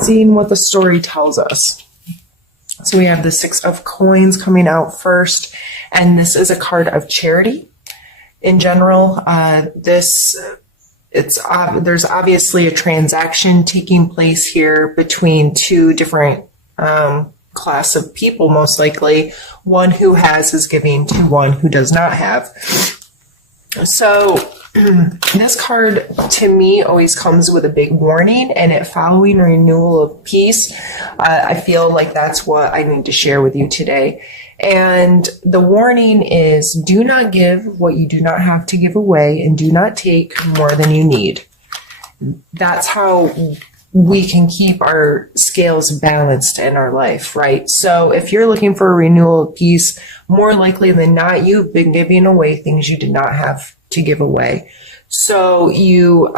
seeing what the story tells us. So we have the Six of Coins coming out first, and this is a card of charity. In general, there's obviously a transaction taking place here between two different class of people, most likely. One who has is giving to one who does not have. So this card to me always comes with a big warning, and it following renewal of peace. I feel like that's what I need to share with you today. And the warning is, do not give what you do not have to give away, and do not take more than you need. That's how we can keep our scales balanced in our life, right? So if you're looking for a renewal of peace, more likely than not, you've been giving away things you did not have to give away. So you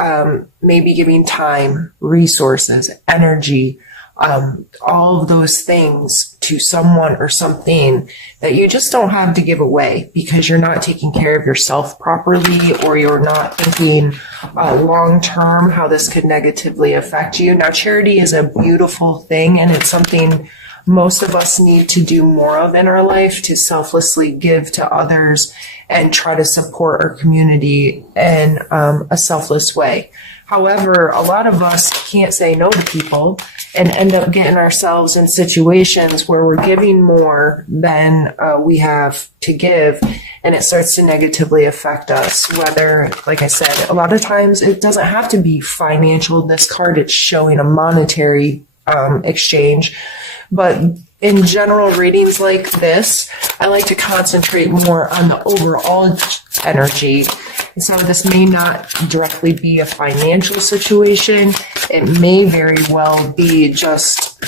may be giving time, resources, energy, all of those things to someone or something that you just don't have to give away because you're not taking care of yourself properly, or you're not thinking long term how this could negatively affect you. Now, charity is a beautiful thing, and it's something most of us need to do more of in our life, to selflessly give to others and try to support our community in a selfless way. However, a lot of us can't say no to people and end up getting ourselves in situations where we're giving more than we have to give, and it starts to negatively affect us. Whether, like I said, a lot of times it doesn't have to be financial. This card, it's showing a monetary exchange. But in general readings like this, I like to concentrate more on the overall energy. So this may not directly be a financial situation. It may very well be just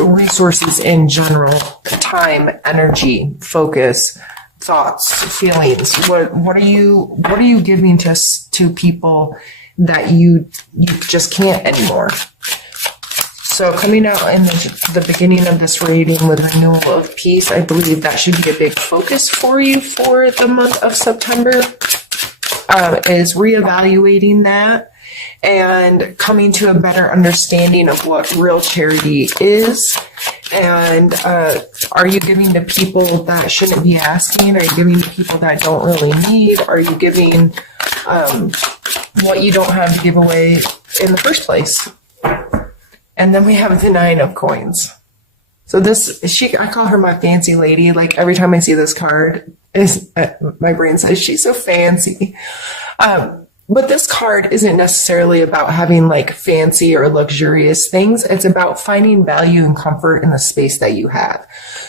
resources in general, time, energy, focus, thoughts, feelings. What are you giving to people that you just can't anymore? So coming out in the beginning of this reading with renewal of peace, I believe that should be a big focus for you for the month of September, is reevaluating that and coming to a better understanding of what real charity is. And are you giving to people that shouldn't be asking? Are you giving to people that don't really need? Are you giving what you don't have to give away in the first place? And then we have the Nine of Coins. So I call her my fancy lady. Like every time I see this card, my brain says she's so fancy. But this card isn't necessarily about having like fancy or luxurious things. It's about finding value and comfort in the space that you have.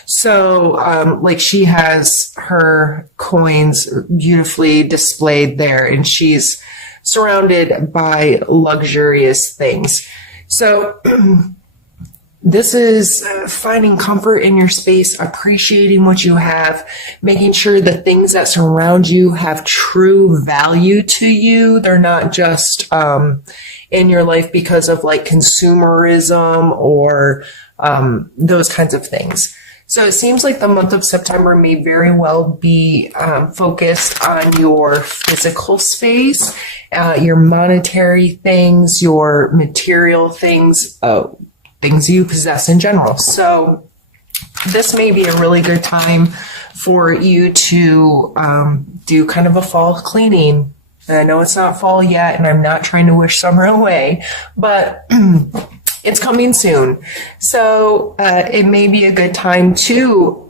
So, like she has her coins beautifully displayed there, and she's surrounded by luxurious things. So this is finding comfort in your space, appreciating what you have, making sure the things that surround you have true value to you. They're not just in your life because of like consumerism or those kinds of things. So it seems like the month of September may very well be focused on your physical space, your monetary things, your material things, things you possess in general. So this may be a really good time for you to do kind of a fall cleaning. And I know it's not fall yet, and I'm not trying to wish summer away, but it's coming soon. So it may be a good time to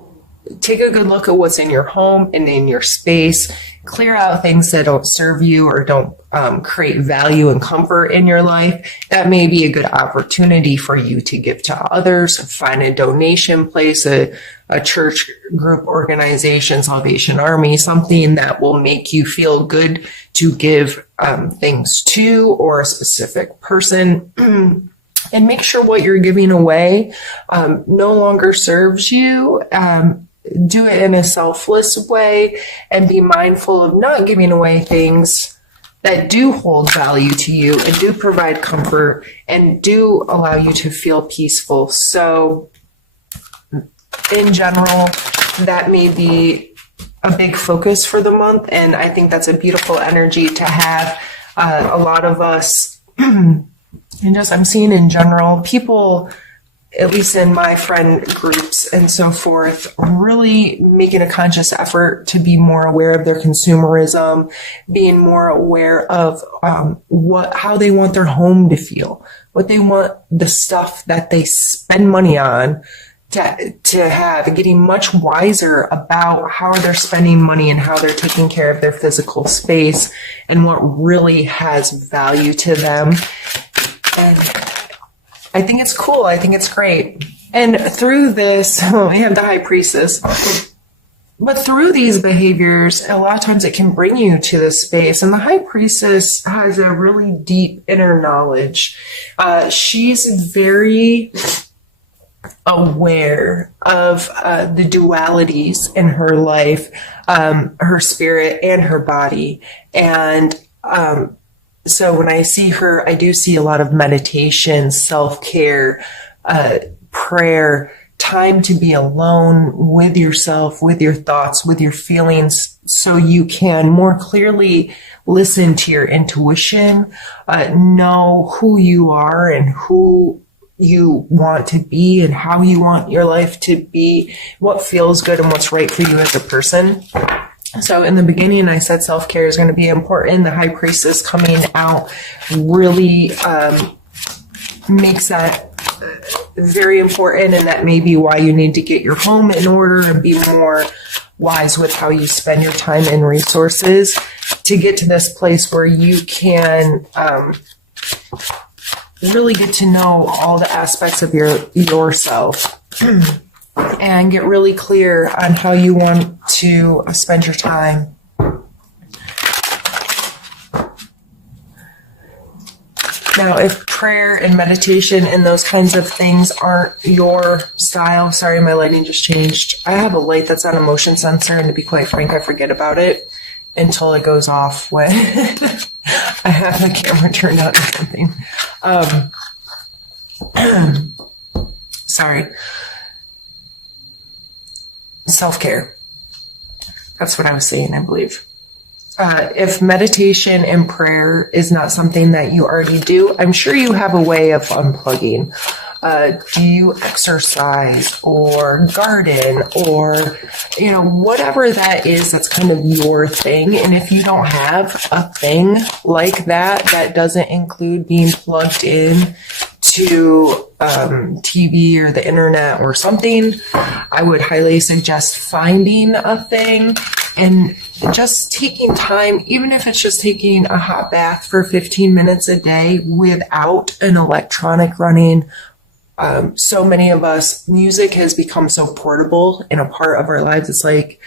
take a good look at what's in your home and in your space. Clear out things that don't serve you or don't create value and comfort in your life. That may be a good opportunity for you to give to others. Find a donation place, a church group, organization, Salvation Army, something that will make you feel good to give things to, or a specific person. And make sure what you're giving away no longer serves you. Do it in a selfless way, and be mindful of not giving away things that do hold value to you and do provide comfort and do allow you to feel peaceful. So in general, that may be a big focus for the month, and I think that's a beautiful energy to have. A lot of us And just, I'm seeing in general, people, at least in my friend groups and so forth, really making a conscious effort to be more aware of their consumerism, being more aware of how they want their home to feel, what they want the stuff that they spend money on to have, getting much wiser about how they're spending money and how they're taking care of their physical space and what really has value to them. And I think it's cool. I think it's great. And through this, we have the High Priestess. But through these behaviors, a lot of times it can bring you to this space. And the High Priestess has a really deep inner knowledge. She's very aware of the dualities in her life, her spirit and her body. And so when I see her, I do see a lot of meditation, self-care, prayer, time to be alone with yourself, with your thoughts, with your feelings, so you can more clearly listen to your intuition, know who you are and who you want to be and how you want your life to be, what feels good and what's right for you as a person. So in the beginning, I said self-care is going to be important. The High Priestess coming out really makes that very important, and that may be why you need to get your home in order and be more wise with how you spend your time and resources to get to this place where you can really get to know all the aspects of yourself and get really clear on how you want to spend your time. Now, if prayer and meditation and those kinds of things aren't your style, sorry, my lighting just changed. I have a light that's on a motion sensor, and to be quite frank, I forget about it until it goes off when I have the camera turned on or something. Sorry. Self-care. That's what I was saying, I believe. If meditation and prayer is not something that you already do, I'm sure you have a way of unplugging. Do you exercise or garden or, whatever that is, that's kind of your thing. And if you don't have a thing like that, that doesn't include being plugged in to TV or the internet or something, I would highly suggest finding a thing and just taking time, even if it's just taking a hot bath for 15 minutes a day without an electronic running. So many of us, music has become so portable and a part of our lives. It's like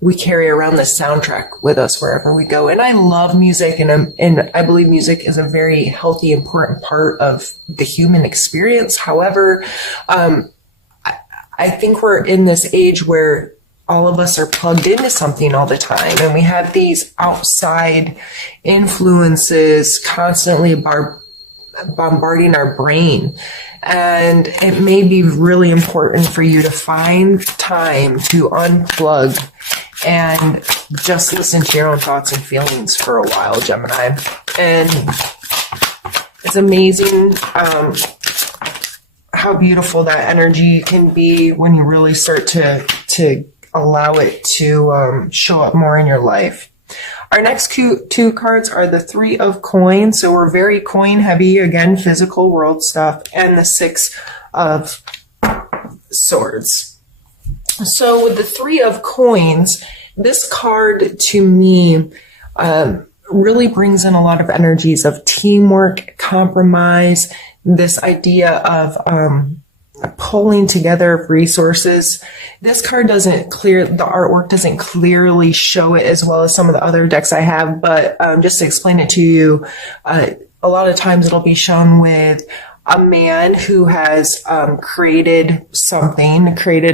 we carry around the soundtrack with us wherever we go. And I love music, and I believe music is a very healthy, important part of the human experience. However, I think we're in this age where all of us are plugged into something all the time, and we have these outside influences constantly bombarding our brain. And it may be really important for you to find time to unplug and just listen to your own thoughts and feelings for a while, Gemini. And it's amazing how beautiful that energy can be when you really start to allow it to show up more in your life. Our next two cards are the Three of Coins. So we're very coin heavy, again, physical world stuff, and the Six of Swords. So with the Three of Coins, this card to me really brings in a lot of energies of teamwork, compromise, this idea of pulling together of resources. This card the artwork doesn't clearly show it as well as some of the other decks I have, but just to explain it to you, a lot of times it'll be shown with a man who has created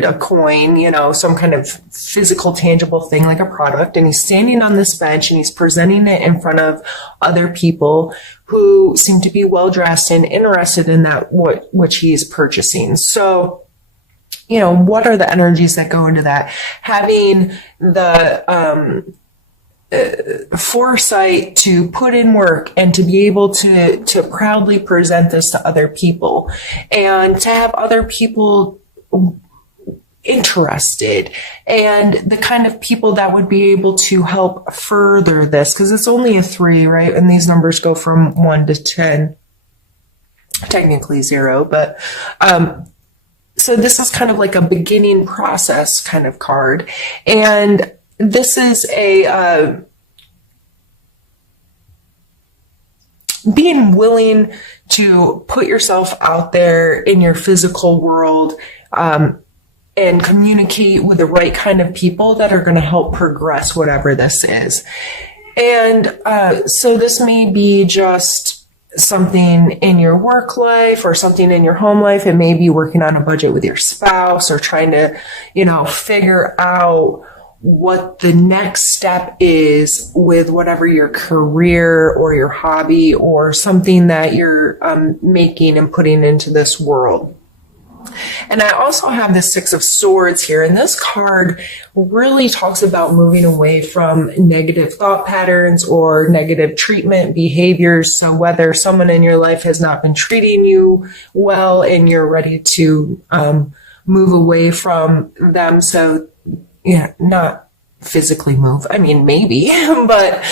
a coin, some kind of physical, tangible thing like a product, and he's standing on this bench and he's presenting it in front of other people who seem to be well-dressed and interested in that, which he's purchasing. So, what are the energies that go into that? Having the foresight to put in work and to be able to proudly present this to other people and to have other people interested and the kind of people that would be able to help further this, because it's only a 3, right? And these numbers go from 1 to 10, technically 0, but so this is kind of like a beginning process kind of card. And this is a being willing to put yourself out there in your physical world and communicate with the right kind of people that are going to help progress whatever this is. And so this may be just something in your work life or something in your home life. It may be working on a budget with your spouse or trying to, figure out what the next step is with whatever your career or your hobby or something that you're making and putting into this world. And I also have the 6 of Swords here, and this card really talks about moving away from negative thought patterns or negative treatment behaviors. So whether someone in your life has not been treating you well and you're ready to move away from them, so not physically move, I mean maybe, but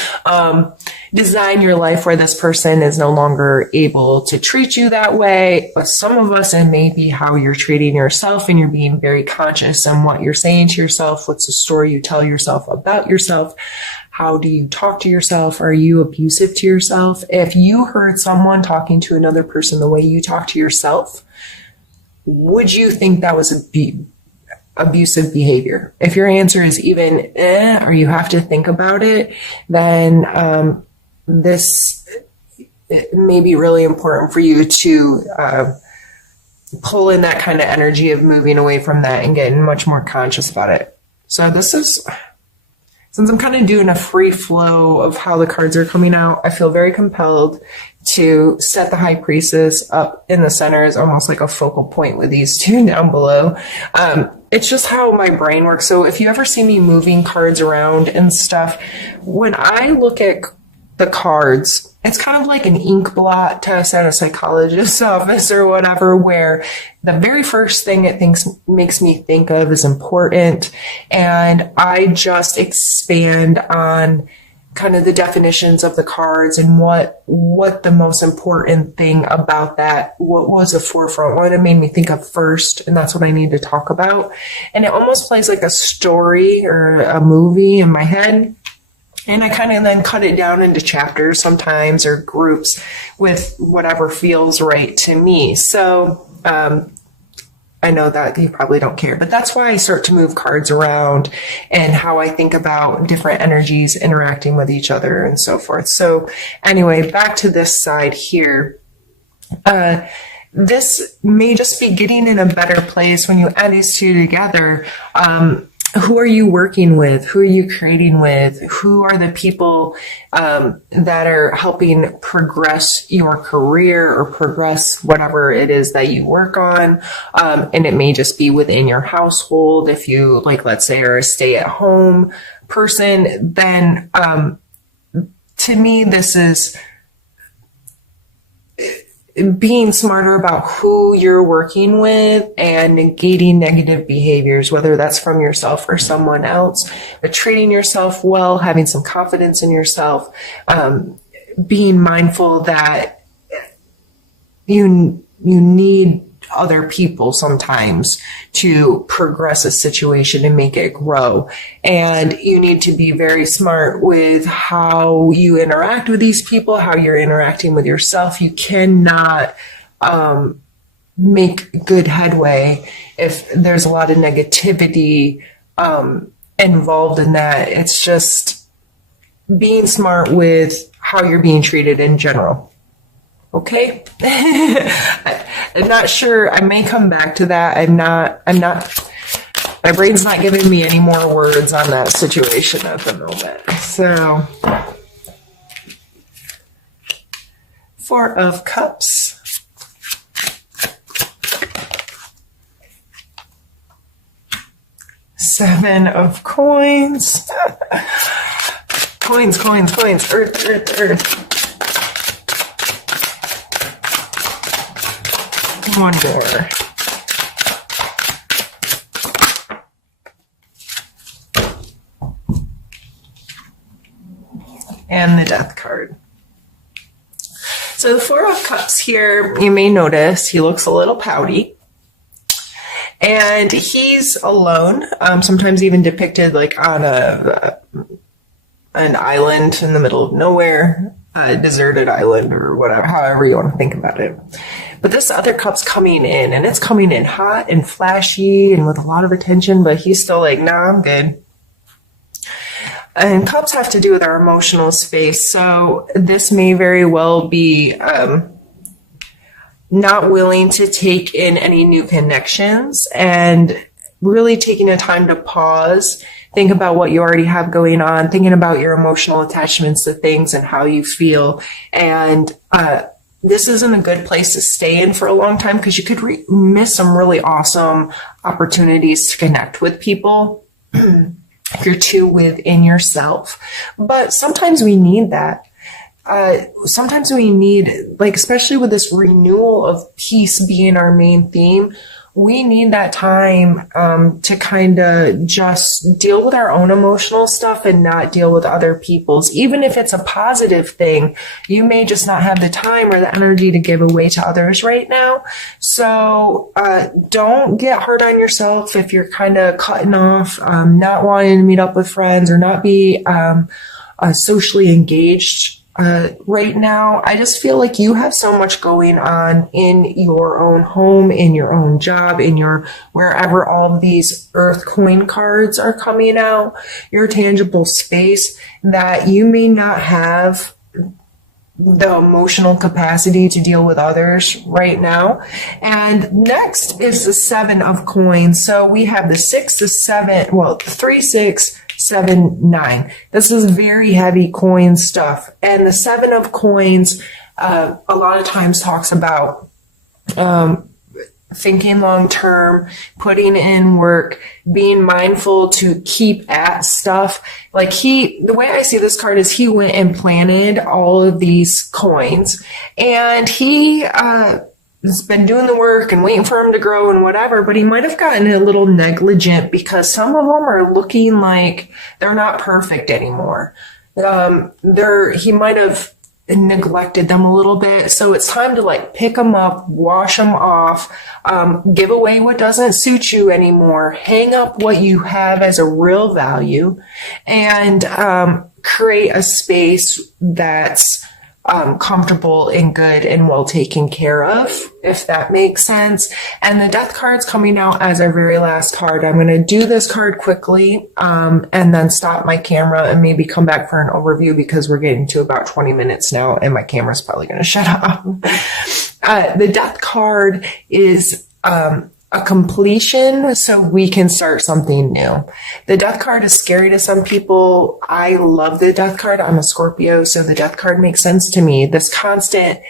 design your life where this person is no longer able to treat you that way. But some of us, it may be how you're treating yourself, and you're being very conscious on what you're saying to yourself. What's the story you tell yourself about yourself? How do you talk to yourself? Are you abusive to yourself? If you heard someone talking to another person the way you talk to yourself, would you think that was abusive behavior? If your answer is even or you have to think about it, then this may be really important for you to pull in that kind of energy of moving away from that and getting much more conscious about it. So this is, since I'm kind of doing a free flow of how the cards are coming out, I feel very compelled to set the High Priestess up in the center as almost like a focal point with these 2 down below. It's just how my brain works. So if you ever see me moving cards around and stuff, when I look at the cards, it's kind of like an ink blot test at a psychologist's office or whatever, where the very first thing it makes me think of is important. And I just expand on kind of the definitions of the cards and what the most important thing about that, what was the forefront, what it made me think of first, and that's what I need to talk about. And it almost plays like a story or a movie in my head. And I kind of then cut it down into chapters sometimes or groups with whatever feels right to me. So I know that you probably don't care, but that's why I start to move cards around and how I think about different energies interacting with each other and so forth. So anyway, back to this side here. This may just be getting in a better place when you add these 2 together. Who are you working with? Who are you creating with? Who are the people that are helping progress your career or progress whatever it is that you work on? And it may just be within your household. If you, like, let's say, are a stay-at-home person, then to me, this is being smarter about who you're working with and negating negative behaviors, whether that's from yourself or someone else, but treating yourself well, having some confidence in yourself, being mindful that you need other people sometimes to progress a situation and make it grow. And you need to be very smart with how you interact with these people, how you're interacting with yourself. You cannot make good headway if there's a lot of negativity involved in that. It's just being smart with how you're being treated in general. Okay. I'm not sure. I may come back to that. I'm not, my brain's not giving me any more words on that situation at the moment. So, 4 of Cups. Seven of Coins. Coins, coins, coins. Earth, earth, earth. One more. And the Death card. So the Four of Cups here, you may notice he looks a little pouty. And he's alone, sometimes even depicted like on an island in the middle of nowhere, a deserted island or whatever, however you want to think about it. But this other cup's coming in, and it's coming in hot and flashy and with a lot of attention, but he's still like, nah, I'm good. And cups have to do with our emotional space, so this may very well be not willing to take in any new connections and really taking a time to pause, think about what you already have going on, thinking about your emotional attachments to things and how you feel. And this isn't a good place to stay in for a long time because you could miss some really awesome opportunities to connect with people if you're too within yourself. But sometimes we need that. Sometimes we need, like, especially with this renewal of peace being our main theme, we need that time to kind of just deal with our own emotional stuff and not deal with other people's. Even if it's a positive thing, you may just not have the time or the energy to give away to others right now. So don't get hard on yourself if you're kind of cutting off, not wanting to meet up with friends or not be socially engaged. Right now, I just feel like you have so much going on in your own home, in your own job, in your wherever all of these earth coin cards are coming out, your tangible space, that you may not have the emotional capacity to deal with others right now. And next is the Seven of Coins. So we have the 6, the 7, well, 3, 6, 7, 9. This is very heavy coin stuff. And the Seven of Coins, a lot of times talks about thinking long term, putting in work, being mindful to keep at stuff. Like the way I see this card is he went and planted all of these coins, and he has been doing the work and waiting for them to grow and whatever, but he might have gotten a little negligent because some of them are looking like they're not perfect anymore. He might have neglected them a little bit. So it's time to like pick them up, wash them off, give away what doesn't suit you anymore, hang up what you have as a real value, and create a space that's comfortable and good and well taken care of, if that makes sense. And the Death card's coming out as our very last card. I'm going to do this card quickly and then stop my camera and maybe come back for an overview because we're getting to about 20 minutes now and my camera's probably going to shut off. The Death card is a completion so we can start something new. The Death card is scary to some people. I love the Death card. I'm a Scorpio, so the Death card makes sense to me. This constant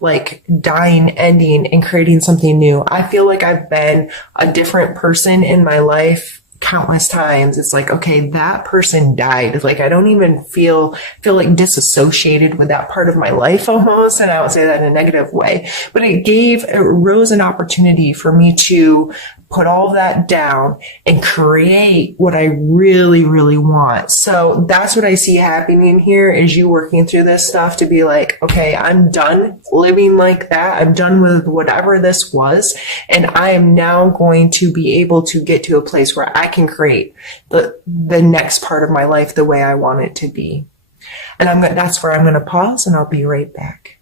like dying, ending, and creating something new. I feel like I've been a different person in my life countless times. It's like, okay, that person died. Like I don't even feel like disassociated with that part of my life almost. And I would say that in a negative way, but it rose an opportunity for me to put all of that down and create what I really, really want. So that's what I see happening here is you working through this stuff to be like, okay, I'm done living like that. I'm done with whatever this was. And I am now going to be able to get to a place where I can create the next part of my life the way I want it to be. And that's where I'm going to pause and I'll be right back.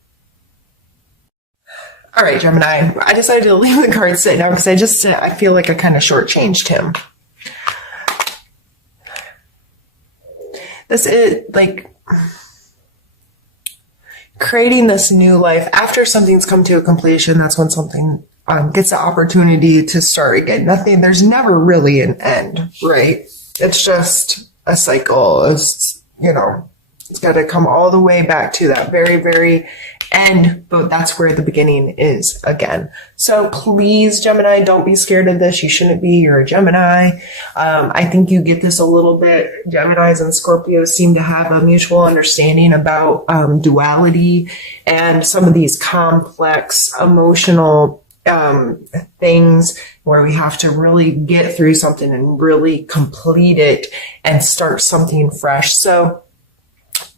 All right, Gemini, I decided to leave the card sit now because I feel like I kind of shortchanged him. This is like creating this new life. After something's come to a completion, that's when something gets the opportunity to start again. There's never really an end, right? It's just a cycle. It's got to come all the way back to that very, very But that's where the beginning is again. So please, Gemini, don't be scared of this. You shouldn't be. You're a Gemini. I think you get this a little bit. Geminis and Scorpios seem to have a mutual understanding about duality and some of these complex emotional things where we have to really get through something and really complete it and start something fresh. So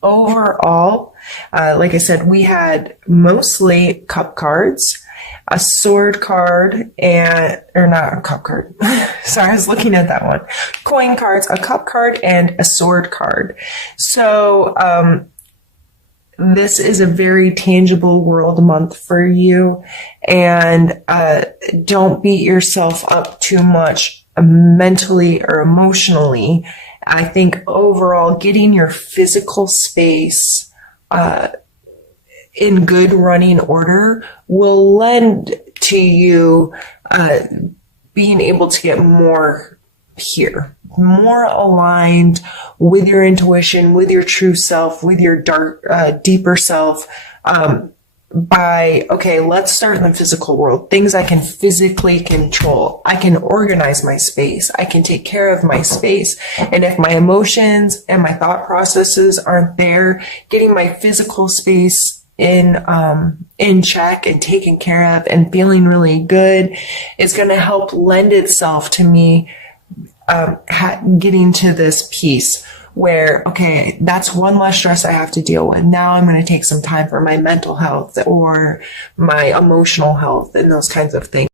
overall, like I said, we had mostly cup cards, a sword card, or not a cup card. Sorry, I was looking at that one. Coin cards, a cup card, and a sword card. So, this is a very tangible world month for you, and don't beat yourself up too much mentally or emotionally. I think overall getting your physical space in good running order will lend to you being able to get more here, more aligned with your intuition, with your true self, with your deeper self. Okay, let's start in the physical world. Things I can physically control. I can organize my space. I can take care of my space. And if my emotions and my thought processes aren't there, getting my physical space in check and taken care of and feeling really good is going to help lend itself to me getting to this piece where, okay, that's one less stress I have to deal with. Now I'm going to take some time for my mental health or my emotional health and those kinds of things.